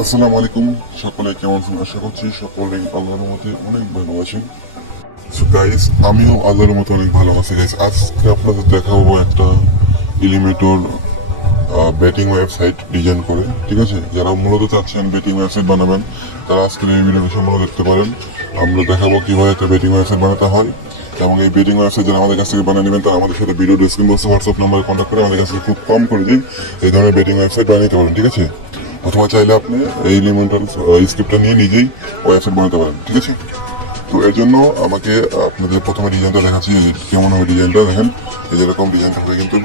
আসসালামু আলাইকুম, সকলে কেমন আছেন? আশা করছি সকলে আল্লাহর মতে অনেক ভালো আছেন। সো গাইস, আমিও আল্লাহর মতো অনেক ভালো আছি গাইস। আজকে আপনাদের দেখাবো একটা এলিমেটর ব্যাটিং ওয়েবসাইট ডিজাইন করে, ঠিক আছে? যারা মূলত চাচ্ছেন ব্যাটিং ওয়েবসাইট বানাবেন, তারা আজকের এই ভিডিওটি সম্পূর্ণ দেখতে পারেন। আমরা দেখাবো কিভাবে একটা ব্যাটিং ওয়েবসাইট বানাতে হয়, এবং এই ব্যাটিং ওয়েবসাইট যারা আমাদের কাছ থেকে বানিয়ে নেবেন, তারা আমাদের সাথে ভিডিও ডিসক্রিপশন বক্সে হোয়াটসঅ্যাপ নাম্বারে কন্ট্যাক্ট করে আমাদের কাছ থেকে খুব কম করে দিন এই ধরনের ব্যাটিং ওয়েবসাইট বানিয়ে নিতে পারেন, ঠিক আছে? অথবা চাইলে আপনি এই এলিমেন্টাল স্ক্রিপ্টটা নিয়ে নিজেই ওয়েবসাইট বানাতে পারেন, ঠিক আছে? তো এর জন্য আমাকে আপনাদের প্রথমে ডিজাইনটা দেখাচ্ছি, কেমন হবে ডিজাইনটা। দেখেন, এই যেরকম ডিজাইনটা হবে কিন্তু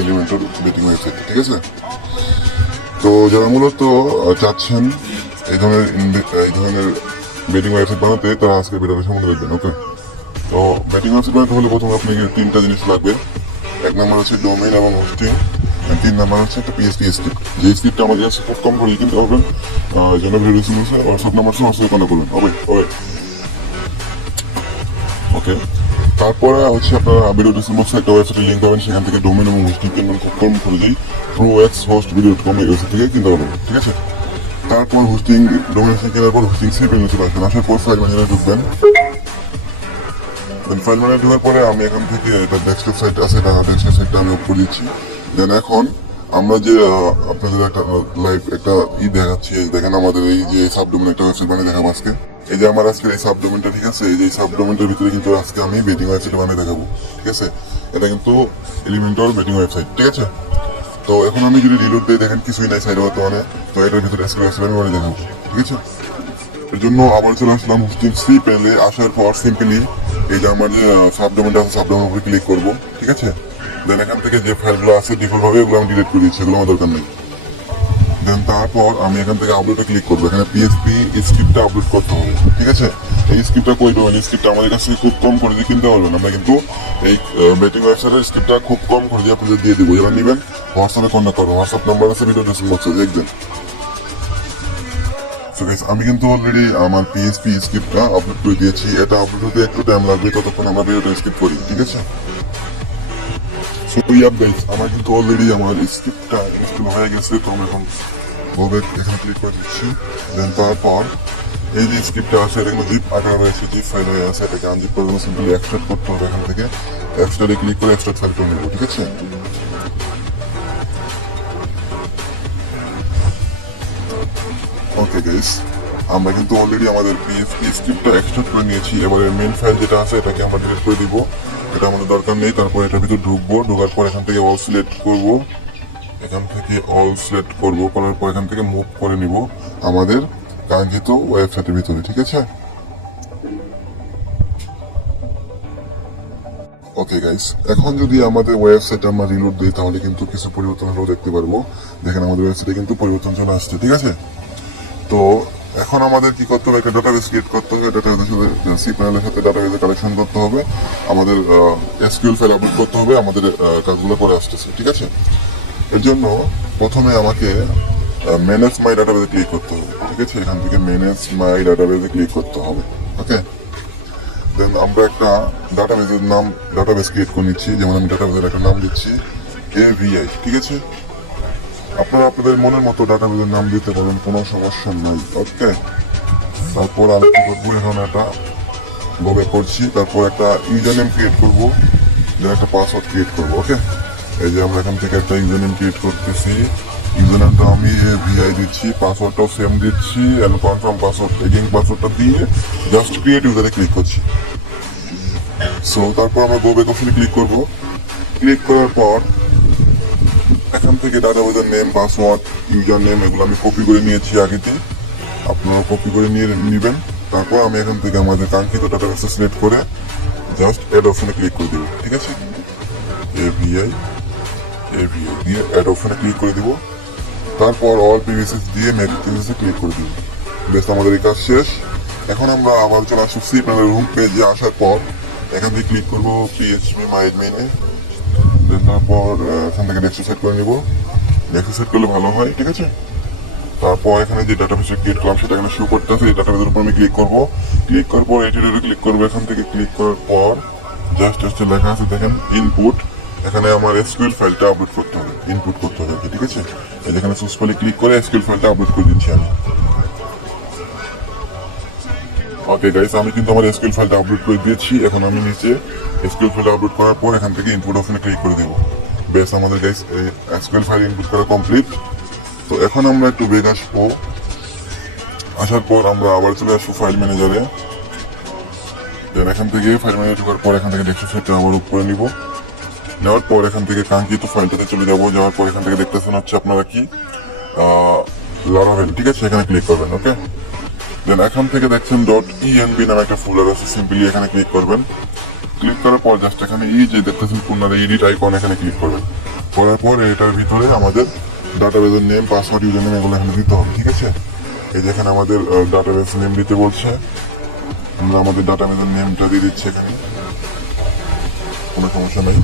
এলিমেন্টাল ব্যাটিং ওয়েবসাইট, ঠিক আছে? তো যারা মূলত চাচ্ছেন এই ধরনের ব্যাটিং ওয়েবসাইট বানাতে, তারা আজকে ভিডিওটা সম্বন্ধে দেখবেন, ওকে? তো ব্যাটিং ওয়েবসাইট বানাতে হলে প্রথমে আপনাকে তিনটা জিনিস লাগবে। এক নম্বর হচ্ছে ডোমেইন এবং হোস্টিং, তিন নাম্বার হচ্ছে একটা পিএসপি স্ক্রিপ্ট। যে স্ক্রিপ্টটা আমাদের কাছে খুব কম করে কিনতে পারবেন, যেন ভিডিও শুনছে হোয়াটসঅ্যাপ নাম্বার হোয়াটসঅ্যাপ কন্ট্যাক্ট করবেন, ওকে? তারপরে হচ্ছে আপনারা ভিডিও ডিসক্রিপশনে একটা ওয়েবসাইটের লিঙ্ক পাবেন, সেখান থেকে ডোমেইন এবং হোস্টিং কিনবেন খুব কম খরচেই। proxhostvideo.com এই ওয়েবসাইট থেকে কিনতে পারবেন, ঠিক আছে? তারপর হোস্টিং ডোমেইন কেনার পর হোস্টিং সেভ এনে চলে আসবেন। আসার পর ফাইল ম্যানেজারে ঢুকবেন। ফাইল ম্যানেজার ঢোকার পরে আমি এখান থেকে একটা ডেস্কটপ সাইট আছে, এটা ডেস্কটপ সাইটটা আমি অফ করে দিচ্ছি। দেন এখন আমরা যে আপনাদের একটা লাইভ একটা দেখাচ্ছি, দেখেন আমাদের এই যে সাবডোমেন একটা ওয়েবসাইট বানিয়ে দেখাবো আজকে। এই যে আমার আজকের এই সাবডোমেনটা, ঠিক আছে? এই যে সাবডোমেনটার ভিতরে কিন্তু আজকে আমি বেটিং ওয়েবসাইট বানিয়ে দেখাবো, ঠিক আছে? এটা কিন্তু এলিমেন্টাল বেটিং ওয়েবসাইট, ঠিক আছে? তো এখন আমি যদি রিলোড দিয়ে দেখেন কিছুই নাই সাইডে বর্তমানে, তো এটার ভিতরে আজকে ওয়েবসাইট আমি বানিয়ে দেখাবো, ঠিক আছে? এর জন্য আবার চলে আসলাম হোস্টিং সি প্যানেলে। আসার পর সিম্পলি এই যে আমার যে সাবডোমেনটা আছে, সাবডোমেনের উপরে ক্লিক করবো, ঠিক আছে? দেন এখান থেকে যে ফাইলগুলো আছে ডিফল্ট ভাবে ওগুলো আমি ডিলিট করে দিচ্ছি, এগুলো আমার দরকার নেই। দেন তারপর আমি এখান থেকে আপলোডে ক্লিক করবো। এখানে পিএসপি স্ক্রিপ্টটা আপলোড করতে হবে, ঠিক আছে? এই স্ক্রিপ্টটা কই দেবেন? এই স্ক্রিপ্টটা আমাদের কাছে খুব কম করে দিয়ে কিনতে পারবেন। আমরা কিন্তু এই ব্যাটিং ওয়েবসাইটের স্ক্রিপ্টটা খুব কম করে দিয়ে আপনাদের দিয়ে দেবো। যারা নেবেন হোয়াটসঅ্যাপে কন্ট্যাক্ট করবেন, হোয়াটসঅ্যাপ নাম্বার আছে ভিডিও ডিসক্রিপশন বক্সে, দেখবেন। আমি কিন্তু অলরেডি আমার পিএসপি স্ক্রিপ্টটা আপলোড করে দিয়েছি। এটা আপলোড হতে একটু টাইম লাগবে, ততক্ষণ আমরা ভিডিওটা স্কিপ করি, ঠিক আছে? সো ইয়াপ গাইস, আমার কিন্তু অলরেডি আমার স্ক্রিপ্টটা ইনস্টল হয়ে গেছে। তো আমি এখন এখানে ক্লিক করে দিচ্ছি। দেন তারপর এই যে স্ক্রিপ্টটা আছে, এটা কিন্তু জিপ আকার রয়েছে, জিপ ফাইল হয়ে আছে। এটাকে আনজিপ করার জন্য সিম্পলি এক্সট্রাক্ট করতে হবে। এখান থেকে এক্সট্রাক্টে ক্লিক করে এক্সট্রাক্ট ফাইল করে নেবো, ঠিক আছে? ওকে গাইস, আমরা কিন্তু অলরেডি আমাদের পিএসপি স্ক্রিপ্টটা এক্সট্রাক্ট করে নিয়েছি। এবারে মেন ফাইল যেটা আছে এটাকে আমরা ডিলিট করে দিব, এটা আমাদের দরকার নেই। তারপর এটার ভিতর ঢুকবো, ঢোকার পর এখান থেকে অল সিলেক্ট করব, করার পর এখান থেকে মুভ করে নিব আমাদের কাঙ্ক্ষিত ওয়েবসাইটের ভিতরে, ঠিক আছে? ওকে গাইস, এখন যদি আমাদের ওয়েবসাইট আমরা রিলোড দিই, তাহলে কিন্তু কিছু পরিবর্তন হলেও দেখতে পারবো। দেখেন আমাদের ওয়েবসাইটে কিন্তু পরিবর্তন চলে আসছে, ঠিক আছে? তো এখন আমাদের কি করতে হবে? একটা ডাটাবেস ক্রিয়েট করতে হবে। ডাটাবেসের সাথে সি প্যানেলের সাথে ডাটাবেসে কালেকশন করতে হবে, আমাদের এসকিউএল ফাইল আপলোড করতে হবে, আমাদের কাজগুলো করে আসতেছে, ঠিক আছে? এর জন্য প্রথমে আমাকে ম্যানেজ মাই ডাটাবেসে ক্লিক করতে হবে, ঠিক আছে? এখান থেকে ম্যানেজ মাই ডাটাবেসে ক্লিক করতে হবে, ওকে? দেন আমরা একটা ডাটাবেস ক্রিয়েট করে নিচ্ছি। যেমন আমি ডাটাবেসের একটা নাম দিচ্ছি AVI, ঠিক আছে? আপনারা আপনাদের মনের মতো ডাটাবেসের নাম দিতে পারেন, কোনো সমস্যা নাই, ওকে? তারপর আমি কি করবো, এখন একটা ববে করছি। তারপর একটা ইউজার নেম ক্রিয়েট করবো, দেন একটা পাসওয়ার্ড ক্রিয়েট করবো, ওকে? এই যে আমরা এখান থেকে একটা ইউজার নেম ক্রিয়েট করতেছি। ইউজার নেমটা আমি VI দিচ্ছি, পাসওয়ার্ডটাও সেম দিচ্ছি, এন্ড কনফার্ম পাসওয়ার্ড, এগেইন পাসওয়ার্ডটা দিয়ে জাস্ট ক্রিয়েট ইউজারে ক্লিক করছি। সো তারপর আমরা গো ব্যাক অপশনে ক্লিক করবো। ক্লিক করার পর এখান থেকে ডাটাবেসের নেম, পাসওয়ার্ড, ইউজার নেম এগুলো আমি কপি করে নিয়েছি আগেতে, আপনারা কপি করে নিয়ে নেবেন। তারপর আমি এখান থেকে আমাদের কাঙ্ক্ষিত ডাটাবেসটা সিলেক্ট করে জাস্ট অ্যাড অপশনে ক্লিক করে দিব, ঠিক আছে? AVI দিয়ে অ্যাড অপশনে ক্লিক করে দিব। তারপর অল প্রিভিয়াস দিয়ে মেক প্রিভিয়াসে ক্লিক করে দিব। বেশ, আমাদের এই কাজ শেষ। এখন আমরা আবার চলে আসছি সি প্যানেলের হোম পেজে। আসার পর এখান থেকে ক্লিক করবো PHP মাই অ্যাডমিনে। তারপর এখান থেকে নেক্সট সেট করে নিব। নেক্সট সেট করলে ভালো হয়, ঠিক আছে? তারপর এখানে যে ডাটাবেসটা ক্রিয়েট করলাম সেটা এখানে শো করতে আছে। এই ডাটাবেসের উপর আমি ক্লিক করবো। ক্লিক করার পর এটির ক্লিক করবো। এখান থেকে ক্লিক করার পর জাস্ট লেখা আছে, দেখেন ইনপুট এখানে আমার এসকিউএল ফাইলটা আপলোড করতে হবে, ইনপুট করতে হবে, ঠিক আছে। এই যেখানে চুজ ফাইলে ক্লিক করে এসকিউএল ফাইলটা আপলোড করে দিচ্ছি আমি। ওকে গাইস, আমি কিন্তু আমার এসকিউএল ফাইলটা আপলোড করে দিয়েছি। এখন আমি নিচে এসকিউএল ফাইলটা আপলোড করার পর এখান থেকে ইনপুট অপশনে ক্লিক করে দেবো। বেশ, আমাদের গাইস এসকিউএল ফাইল ইনপুট করা কমপ্লিট। তো এখন আমরা একটু বেগ আসবো, আসার পর আমরা আবার চলে আসবো ফাইল ম্যানেজারে। দেন এখান থেকে ফাইল ম্যানেজার ঢোকার পর এখান থেকে ডেস্কটপ সেটটা আবার উপরে নিব। নেওয়ার পর এখান থেকে কাঙ্ক্ষিত ফাইলটাতে চলে যাবো। যাওয়ার পর এখান থেকে দেখতেছেন হচ্ছে আপনারা কি লারাভেল, ঠিক আছে, এখানে ক্লিক করবেন। ওকে, দেন এখান থেকে দেখছেন .env নামে একটা ফোল্ডার আছে, সিম্পলি এখানে ক্লিক করবেন। ক্লিক করার পর জাস্ট এখানে যে দেখতেছেন পূর্ণার এডিট আইকন, এখানে ক্লিক করবেন। করার পর এটার ভিতরে আমাদের ডাটাবেজের নেম, পাসওয়ার্ড, ইউজার নেম এগুলো এখানে দিতে হবে, ঠিক আছে। এই যে এখানে আমাদের ডাটাবেস নেম দিতে বলছে, আমরা আমাদের ডাটাবেসের নেমটা দিয়ে দিচ্ছি এখানে, কোনো সমস্যা নাই।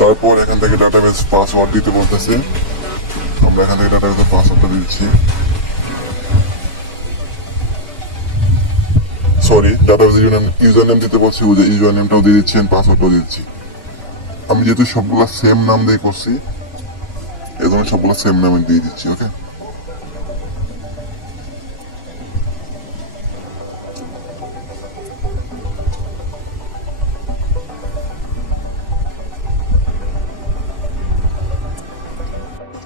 তারপর এখান থেকে ডাটাবেস পাসওয়ার্ড দিতে বলতেছে, আমরা এখান থেকে ডাটাবেসের পাসওয়ার্ডটা দিচ্ছি। সরি, ডাটাবেস ইউজার নেম দিতে বলছি, ইউজার নেমটাও দিয়ে দিচ্ছি, পাসওয়ার্ডটাও দিচ্ছি। আমি যেহেতু সবগুলো সেম নাম দিয়ে করছি, এই জন্য সবগুলো সেম নামে দিয়ে দিচ্ছি। ওকে,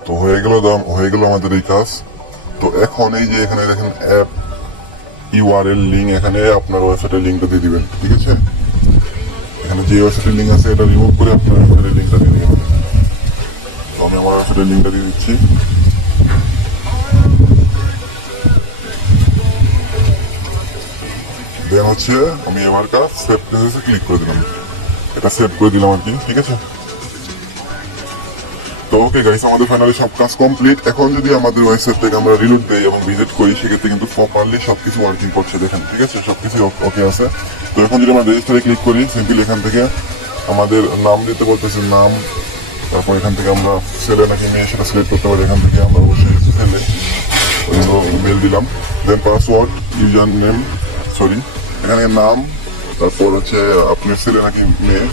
তো হয়ে গেল আমাদের এই কাজ। তো এখন এই যে এখানে দেখেন অ্যাপ ইউআরএল লিঙ্ক, এখানে আপনার ওয়েবসাইটের লিঙ্কটা দিয়ে দিবেন, ঠিক আছে। এখানে যে ওয়েবসাইটের লিঙ্ক আছে এটা রিমুভ করে আপনার ওয়েবসাইটের লিঙ্কটা দিয়ে দিবেন। তো আমি আমার ওয়েবসাইটের লিঙ্কটা দিয়ে দিচ্ছি। দেন হচ্ছে আমি এবার কাজ সেভ পেজে ক্লিক করে দিলাম, এটা সেভ করে দিলাম আর কি, ঠিক আছে। তো ওকে গাইস, আমাদের ফাইনালি সব কাজ কমপ্লিট। এখন যদি আমাদের ওয়েবসাইট থেকে আমরা রিলোড দেই এবং ভিজিট করি, সেক্ষেত্রে কিন্তু প্রপারলি সবকিছু ওয়ার্কিং করছে, দেখেন, ঠিক আছে, সবকিছু ওকে আছে। তো এখন যদি আমরা রেজিস্টারে ক্লিক করি, সিম্পলি এখান থেকে আমাদের নাম দিতে বলতেছে, নাম, তারপর এখান থেকে আমরা ছেলে নাকি মেয়ে সেটা সিলেক্ট করতে পারি। এখান থেকে আমরা অবশ্যই ছেলে, মেল দিলাম। দেন পাসওয়ার্ড, ইউজার নেম, সরি, এখানে নাম, তারপর হচ্ছে আপনার ছেলে নাকি মেয়ে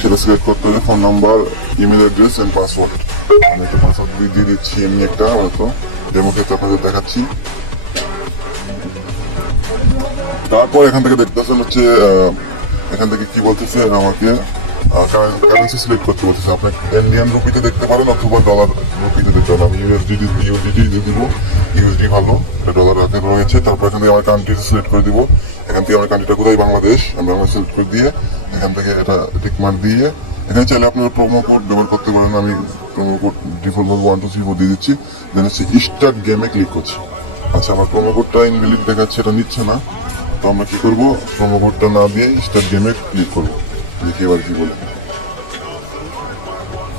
সেটা সিলেক্ট করতে হবে। Phone number, email address and password. আমি একটা পাসওয়ার্ড দিয়ে দিচ্ছি, এমনি একটা হয়তো ডেমো ক্ষেত্রে আপনাদের দেখাচ্ছি। তারপর এখান থেকে দেখতেছেন হচ্ছে এখান থেকে কি বলতেছে, আমাকে কারেন্সি সিলেক্ট করতে বলতেছে। আপনি ইন্ডিয়ান রুপিতে দেখতে পারেন অথবা ডলার রুপিতে দেখতে পারেন। আমি ইউএসডি দিয়ে দিব, ইউএসডি ভালো, ডলার আকারে রয়েছে। তারপর এখান থেকে আমার কান্ট্রি সিলেক্ট করে দিব। এখান থেকে আমার কান্ট্রিটা কোথায়, বাংলাদেশ, আমি বাংলাদেশ সিলেক্ট করে দিয়ে এখান থেকে এটা টিক মার্ক দিয়ে এখানে চাইলে আপনারা প্রোমো কোড ব্যবহার করতে পারেন। আমি প্রোমো কোড ডিফল্ট 1 2 3 4 দিয়ে দিচ্ছি। দেন হচ্ছে স্টার্ট গেমে ক্লিক করছি। আচ্ছা, আমার প্রোমো কোডটা ইনভ্যালিড দেখাচ্ছে, এটা নিচ্ছে না। তো আমরা কি করবো, প্রোমো কোডটা না দিয়ে স্টার্ট গেমে ক্লিক করবো। দেখি এবার কি বলে।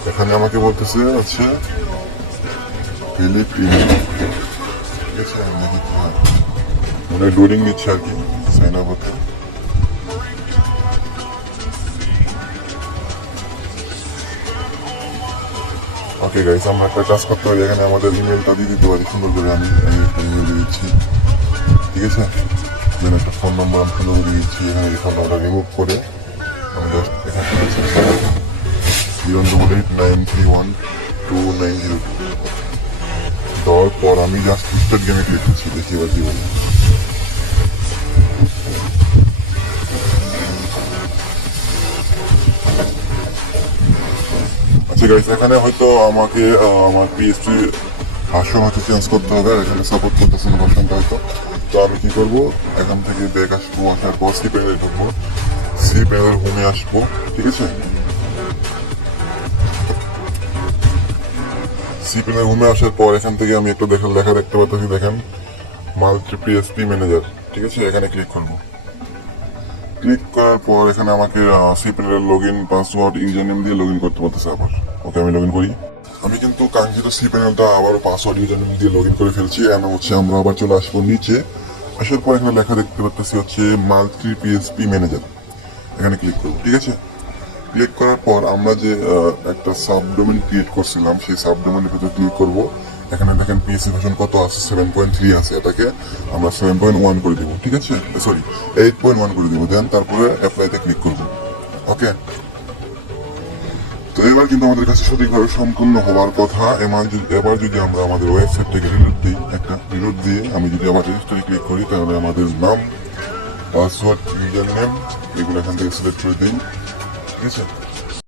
এখানে আমাকে বলতেছে হচ্ছে ফিলিপিন, ঠিক আছে, আমি দেখি কি হয়। মানে লোডিং নিচ্ছে আর কি সাইন আপ হতে। ওকে গাইস, আমরা একটা কাজ করতে পারি, এখানে আমাদের ইমেলটা দিয়ে দিতে পারি সুন্দর করে। আমি একটা ইমেল দিয়ে দিচ্ছি, ঠিক আছে। দেন একটা ফোন নাম্বার আমি সুন্দর দিয়ে দিচ্ছি। এখানে এই ফোন নাম্বারটা রিমুভ করে আমি জাস্ট এখানে 088931290 দেওয়ার পর আমি জাস্ট স্টার্ট গেমে ক্লিক করছি। দেখি এবার কি বলি। আচ্ছা গাইস, এখানে হয়তো আমাকে আমার পিএসটি ভাষণ হয়তো চেঞ্জ করতে হবে, এখানে সাপোর্ট করতেছে না ভাষণটা হয়তো। তো আমি কি করবো, এখান থেকে ব্যাক আসবো, আসার পর সি প্যানেলে ঢুকবো, সি প্যানেলের হোমে আসবো, ঠিক আছে। সি প্যানেলের হোমে আসার পর এখান থেকে আমি একটা লেখা দেখতে পাচ্ছি, দেখেন মাল্টি পিএসপি ম্যানেজার, ঠিক আছে, এখানে ক্লিক করবো। ক্লিক করার পর এখানে আমাকে সি প্যানেলের log in, password, user name দিয়ে লগ ইন করতে বলতেছে আবার। ওকে, আমি লগ ইন করি। আমি কিন্তু কাঙ্ক্ষিত সি প্যানেলটা আবার পাসওয়ার্ড, ইউজার নেম দিয়ে লগ ইন করে ফেলছি। এখন হচ্ছে আমরা আবার চলে আসবো নিচে। আসার পর এখানে লেখা দেখতে পাচ্ছি হচ্ছে মাল্টি পিএসপি ম্যানেজার, এখানে ক্লিক করবো, ঠিক আছে। ক্লিক করার পর আমরা যে একটা সাবডোমেন ক্রিয়েট করছিলাম, সেই সাবডোমেনের ভিতরে ক্লিক করবো। এখানে দেখেন পিএসসি ভার্সন কত আছে, 7.3 আছে। এটাকে আমরা 7.1 করে দিব, ঠিক আছে, সরি 8.1 করে দিব। দেন তারপরে অ্যাপ্লাইতে ক্লিক করবো। ওকে, তো এবার কিন্তু আমাদের কাছে সঠিকভাবে সম্পূর্ণ হওয়ার কথা। এবার যদি আমরা আমাদের ওয়েবসাইটটাকে রিলোড দিই, একটা রিলোড দিয়ে আমি যদি আবার রেজিস্টারে ক্লিক করি, তাহলে আমাদের নাম, পাসওয়ার্ড, ইউজার নেম এগুলো এখান থেকে সিলেক্ট করে দিই। ঠিক আছে,